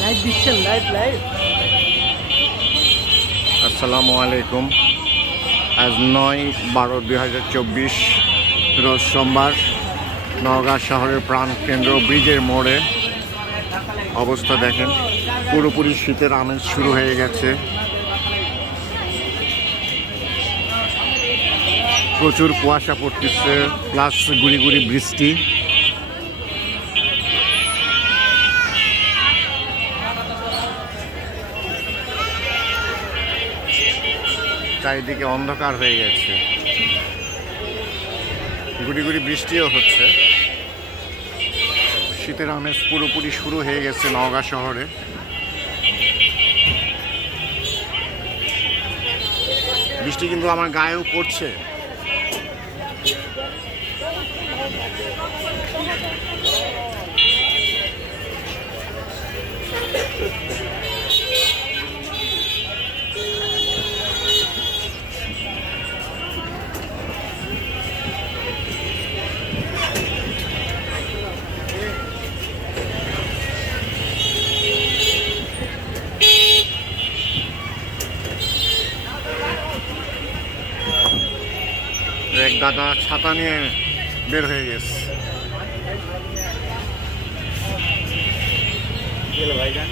Live দিচ্ছেন, live. আসসালামু আলাইকুম। আজ 9/12/2024 রোজ সোমবার। নওগাঁ শহরের প্রাণকেন্দ্র ব্রিজের মোড়ে অবস্থা দেখেন, পুরোপুরি শীতের আমেজ শুরু হয়ে গেছে। প্রচুর কুয়াশা পড়তেছে, প্লাস গুড়ি গুড়ি বৃষ্টি। চারিদিকে অন্ধকার হয়ে গেছে, গুড়ি গুড়ি বৃষ্টিও হচ্ছে। শীতের আমেজ পুরোপুরি শুরু হয়ে গেছে নওগাঁ শহরে। বৃষ্টি কিন্তু আমার গায়েও পড়ছে। এক দাদা ছাতা নিয়ে বের হয়ে গেছে। ভাইজান